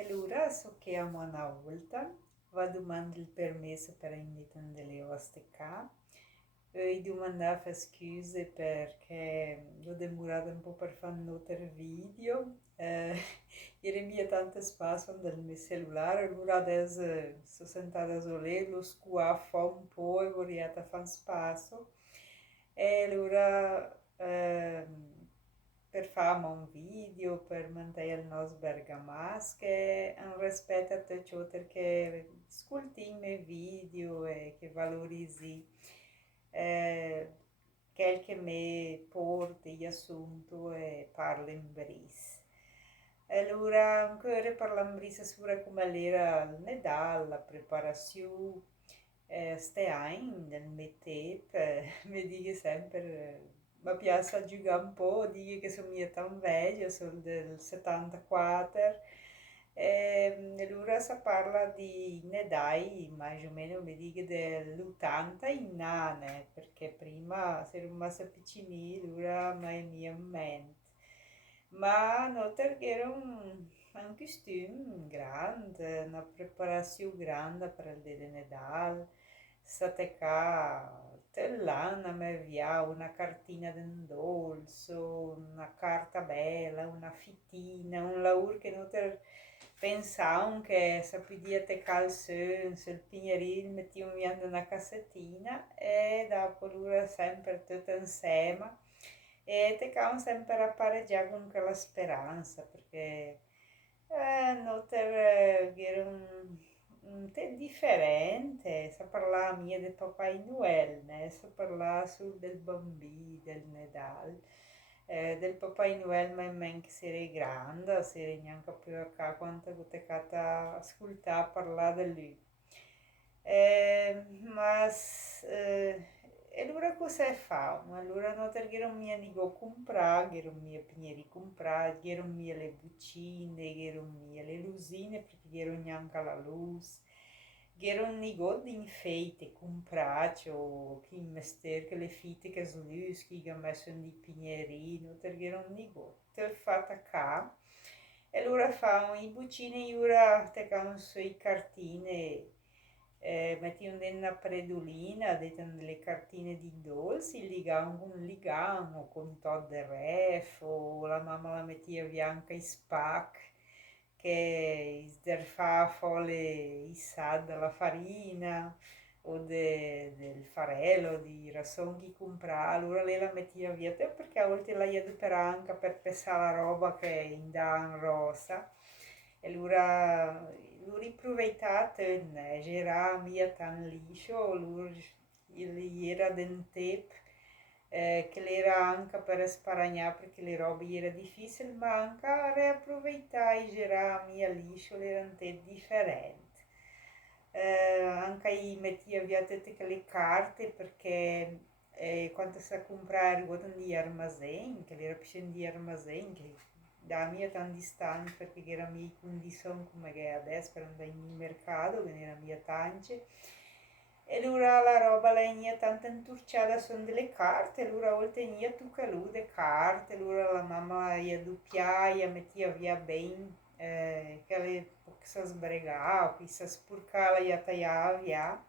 Allora, so che a una volta vado domandare il permesso per invitare delle oste qua. E domandava scuse perché ho demorato un po' per fare notare video. Ieri mi è tanto spazio nel mio cellulare, allora adesso sono sentata sola, lo scuoffo un po' e vorrei fare spazio. E allora per fare un video, per mantenere il nostro bergamasche, un rispetto a tutto ciò che ascolti i miei video e che valorizzi eh, quel che mi porta gli assunto e parla in bris. Allora, ancora parliamo bris su come era il Nadal, la preparazione, ste anni nel mio tempo, mi dico sempre, mi piace giocare un po', dico che sono mia tan vecchia, sono del 74, e allora si parla di Nedai, ma più o meno mi dico dell'80 in nane, perché prima se ero rimasta piccinina, allora mi mia in mente. Ma noter che era un costume grande, una preparazione grande per il Dede Nadal. State qua, tellana me via, una cartina d'indolso, una carta bella, una fitina, un lavoro che noter pensavamo che sappiate calzone, sul pignerino mettiamo via una cassettina e dopo l'ora sempre tutto insieme e cercavamo sempre a pareggiare con quella speranza perché noter era un te differente, si parlava mia del Papà Noel, né? Si parlava sul del bambino, del Natale. Del Papà Noel ma in men che si era grande, si era neanche più a ca quanto ho tecata ascoltare parlare di lui. Ma e allora cosa fa? Allora non che non mi dico comprare, che non mi pigliere comprare, che non mi le buccine, che non mi le lusine perché che non neanche la luce, che non mi di infeite comprare, o chi mestiere che le fitte che sluschi, che ha messo in di pignerino, perché non mi te fatta qua. E allora fa i buccini, ora te che sui cartine mettiamo una predolina, detto delle cartine di dolci, ligavamo con ligamo, con Todd de Ref, o la mamma la metteva bianca in spac, che sderfava fuori i sad della farina, o del farelo, di rassonghi comprare, allora lei la metteva via, te perché a volte la ia per anche per pesare la roba che in dan rosa. E allora lui riproveitato era mia tan liscio, lui era dentep, che l'era anche per sparagnare perché le robe era difficili, ma anche a riaproveitai era mia liscio, l'era un te differente. Anche i metti via tutte le carte perché quando si comprare riguardo di armazém, che era pieno di armazém, che da mia tan distante perché era mia condizione come che adesso per andare in mercato, che era mia tance. E allora la roba la mia tanto inturciata sono delle carte, allora oltre mia tu che lui le carte, allora la mamma ia doppiaia, metteva via ben, che le si sbregava, qui si spurcava, ia tagliava via.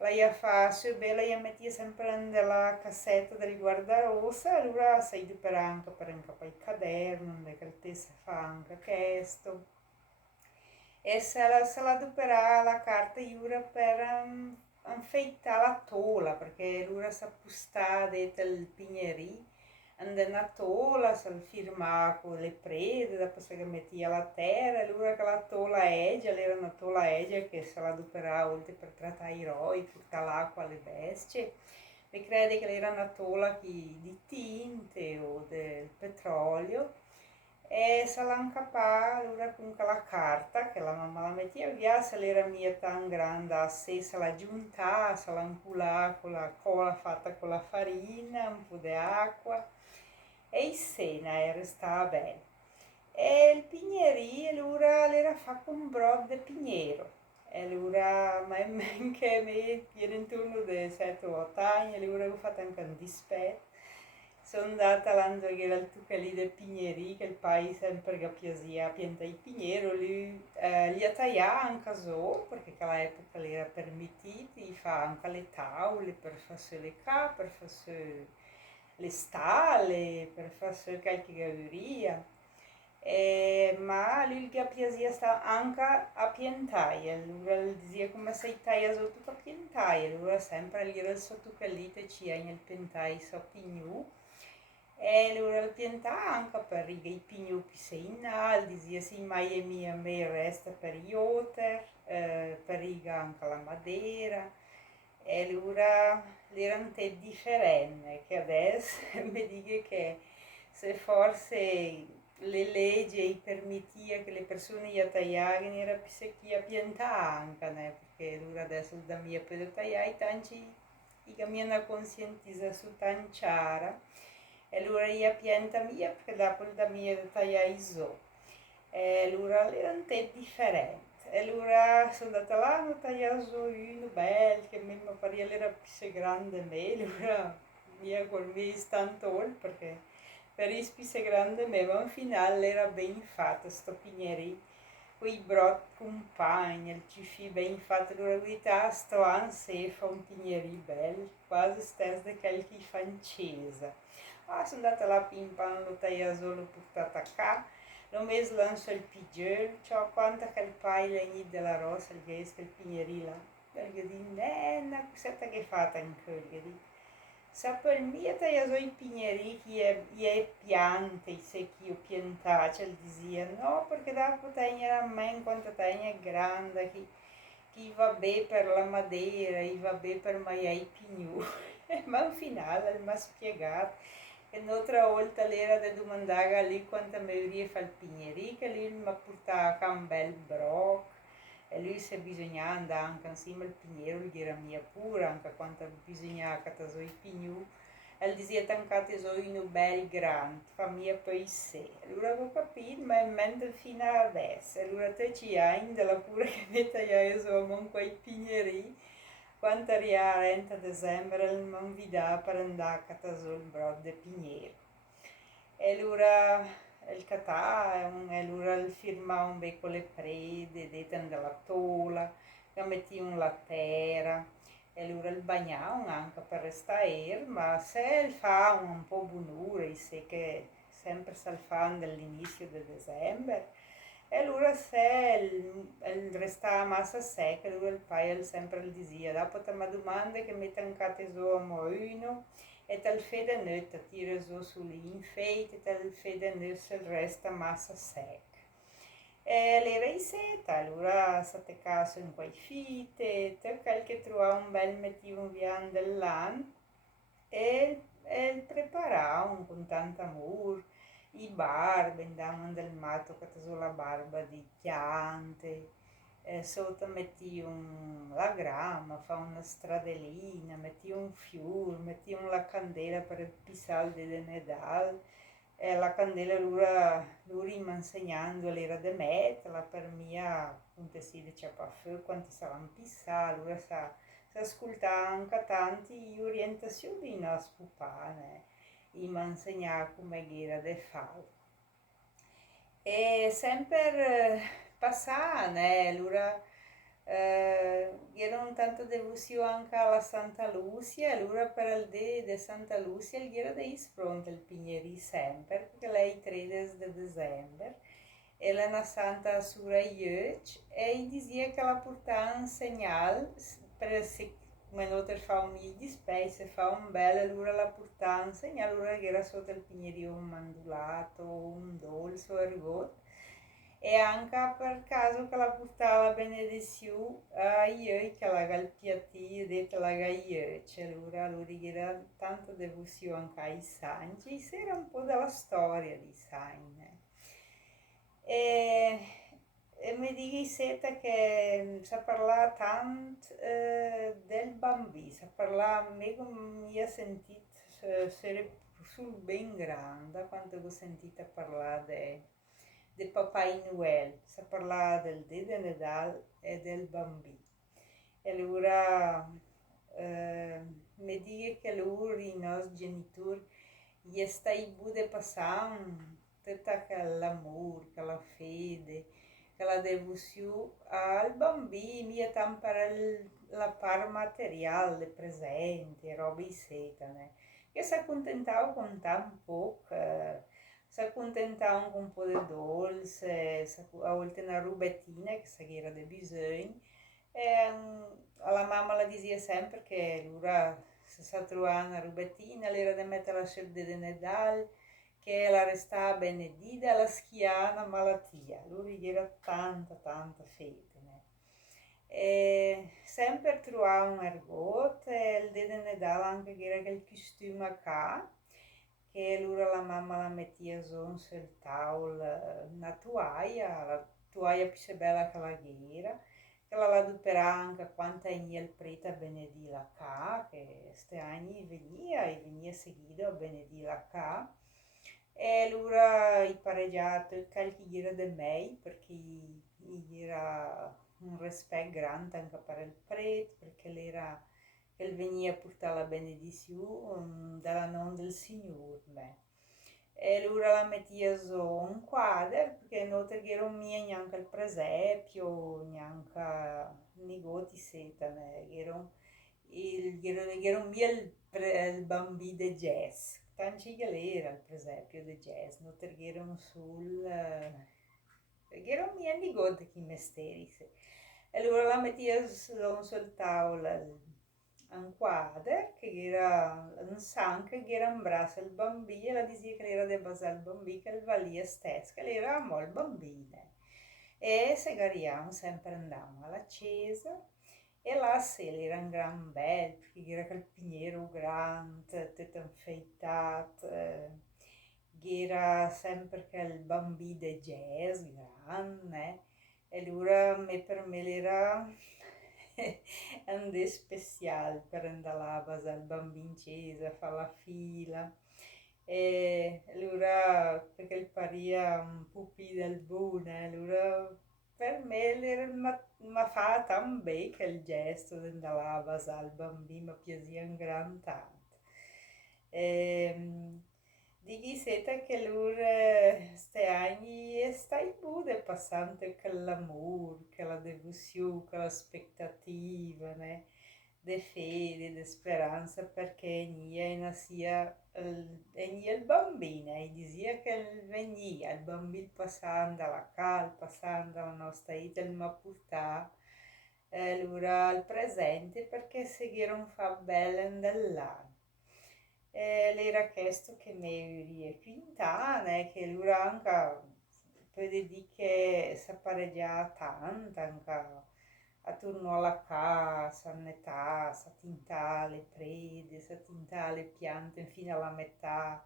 La ia fa su bella, ia mettia sempre nella cassetta del guardarosa, allora sei per anche per il caderno, che te si fa anche questo. E se la adoperà la carta Jura per infettare la tola, perché l'ura si appostà dentro il pignerì, andando a tola, si firmava con le prede, dopo si metteva la terra, e l'ura che la tola egia, era una tola egia che se la adoperava oltre per trattare i roi, portare l'acqua alle bestie. E crede che era una tola di tinte o del petrolio e se l'ha allora con la carta che la mamma la metteva via, se l'era mia tan grande a sé, se la giuntava, se la inculava con la cola fatta con la farina, un po' di acqua e in sena e restava bene. E il pignerì allora l'era fatto un brodo di pignero. E allora, ma che mi viene intorno dei 7 o 8 anni, allora ho fatto anche un dispetto sono andata l'anno che era il tucali del Pigneri, che il pai sempre che piacia pianta i Pignero, lui li ha tagliati anche so, perché all'epoca le era permettito, gli fa anche le tavole per farsi le ca, per farsi le stalle, per farsi qualche galleria. Ma lui che piacia sta anche a piantare, allora diceva come sei taglia sotto a piantare, allora sempre lì era il sottocalite ci ha nel piantare so pignu. E allora il piantare anche per i pignu più sei in alto, diceva sì, ma è mia, me resta per gli otter, per i anche la madeira. E allora erano te differenti, che adesso mi dico che se forse le leggi permettivano che le persone gli tagliavano, era più chi a piantare anche, né? Perché allora adesso da mia per tagliare tanti che mi hanno conscientizzato su tanciara e allora io pianta mia perché dopo da mia tagliare i so. E allora erano te differenti. E allora sono andata là, ho tagliato uno bello, che mi pareva era più grande me, allora mia con me tanto perché per i più grande me, ma al finale era ben fatto, sto pigneri, quei brot compagni, il cifi ben fatto, allora lui sto anzi fa un pigneri bello, quasi stesso di qualche francese. Ah, sono andata là, pim pam, l'ho tagliato, l'ho portata qua. L'ho messo lancio il pigiolo, ciò quanta che il paio lì della rosa, il gesto, il pigneri là. E io dico, una cosetta che fate in quello, sappo il mio tagliato i pigneri che è piante, se che io piantare, cioè dizia, no, perché dopo tenere a me in quanto è grande, che va bene per la madeira, che va bene per mai i pignoli. Ma al finale mi ha spiegato che un'altra volta l'era di domandare a lui quanta mi fa il pigneri, che lui mi ha portato a un bel broc, e lui se bisognava andare anche insieme al pignero, gli era mia pure, anche quanto bisognava che so i pignu, e diceva tancate so in un bel grande, fa mia poi sé. Allora ho capito, ma in mente fino adesso, allora te ci hai della pure che mi tagliai so con quei pigneri, quando arriva a 30 dicembre non vi dà per andare a casa sul brod de pignero. E allora il catà, allora il firma un becco le prede, deten della tola, che metti un la terra, e allora il bagnavano anche per restare, ma se il fa un po' bunure, se che sempre si fa dall'inizio di dicembre, e allora se il resta massa secca, allora il paio sempre il disia. Dopo te mi domanda che mi tancate su a moino e tal fede nötta tira su sull'infeite e tal fede nössa il resta massa secca. E le reisette, allora state caso in quei fite, te qualche trova un bel mettivo un vian dell'an e preparavano con tanto amore i barbe, andavano del matto che sulla barba di piante, sotto metti la grama, fa una stradellina, metti un fiore, metti la candela per il pisal di Nadal, e la candela lui mi insegnando l'era di metterla per mia, appunto si diceva per fare quanto saranno pisare, allora si ascolta anche tanti orientazioni in spupane, e mi insegna come era da fare. E sempre passare, allora erano tanto devozione anche alla Santa Lucia, allora per il dì di Santa Lucia era dei spronti il Pigneri sempre, perché lei è il 13 di dicembre, e la una Santa Sura Iuc, e diceva che la portava un segnale per se mentre fa un mil di space, fa un bel, allora la portava un segnale, allora era sotto il Pigneri un mandulato, un dolce, un rigot, e anche per caso che la portava benedizione a io che la galpiati detto la gaia c'è lui era tanto devozione anche ai santi era un po' della storia di Sain e, e mi dici seta che sa parlare tanto del bambino sa parlare a me come mi ha sentito essere sul ben grande quando ho sentito parlare di Papà Noel, si parlava del Dio di Natale e del bambino. E allora mi dice che loro, i nostri genitori, gli stai bude passare tutto quell'amore, quella fede, quella devozione al bambino e tampare la parte materiale, presente, robe di setane, che si accontentava con tan poco, si accontentava con un po' di dolce, a volte una rubettina che si era di bisogno. E, alla mamma la diceva sempre che lui si sa trovare una rubettina, l'era da mettere la scelta di Natale, che la restava benedita, la schiana malattia. Lui gli era tanta, tanta fede. Né? E sempre trovava un ergot, e il de Natale anche che era quel costume qua, che allora la mamma la metteva su sul tavolo, una toaia, la toaia più bella che la ghera, che la adoperava anche quando veniva il prete a benedire la ca, che ste anni veniva e veniva seguito a benedire la ca. E allora i pareggiato qualche gira di me, perché gli era un rispetto grande anche per il prete, perché l'era che venia a portare la benedizione dalla nome del Signore. Beh. E allora la mettia su un quadro, perché non era mia neanche il presepio, neanche negoti setane, era mia il bambino di jazz. Tanti che era il presepio di jazz, non erano sul... era mia negoti che misteri. E allora la mettia sul tavolo un quadro che era un sangue che era in braccio al bambino e la diceva che era di base al bambino che il valia stesso, che era il bambino. E se gariamo sempre andavamo alla chiesa e là se era un gran bel, perché era quel piniero grande, tutto infeitato, era sempre quel bambino di jazz grande, e allora per me era un dì speciale per andare là a basare il bambino in chiesa, fare la fila. E allora, perché il paria un pupì del buono, allora per me mi fa tan bene che il gesto di andare là a basare il bambino mi piaceva un gran tanto. E, di seta che loro ste anni e stai bude passante che l'amore, che la devozione, che l'aspettativa, né? De fede, de speranza, perché Nia sia il bambino, e diceva che venia, il bambino passando alla cal, passando alla nostra vita, il ma portà allora al presente perché seguirono fa belle nell'anno. L'era chiesto che mi è quintana, che l'ura anche per dire che si appareggia tanto, anche attorno alla casa, a metà, si tintà le prede, si tintà le piante, infine alla metà.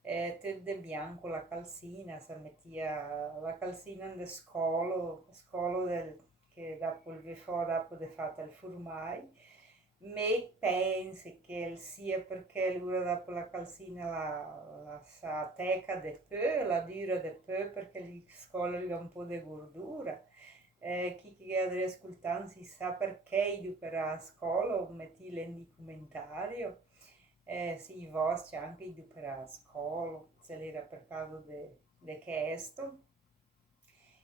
Tutto di bianco la calzina, si metteva la calzina nel scolo che dopo il fuori dopo di fatto il formai, me pensi che sia perché lui dopo la calzina la sa teca de peu, la dura de peu perché gli scola un po' di gordura. Chi che ha ascoltato si sa perché io per la scuola metti in commentario. Sì, vostri anche io per la scuola, se l'era per caso de questo.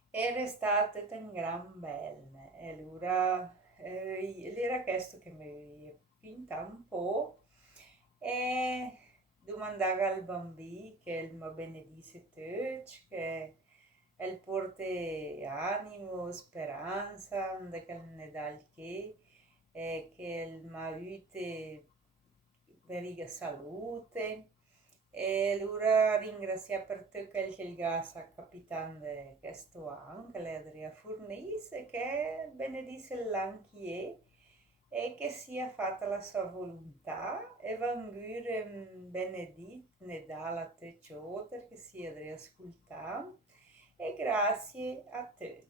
Era stato un gran bel, e allora l'era questo che mi pinta un po' e domandava al bambino che il mi benedisse tutti, che il porte animo, speranza, che ne dà il che il mi aiuti per la salute. E allora ringrazia per te che il gas a capitan de questo anche le Adria Furnise che benedisse l'anchie e che sia fatta la sua volontà e vangure benedit ne dà la te cioter che si Adria ascolta e grazie a te.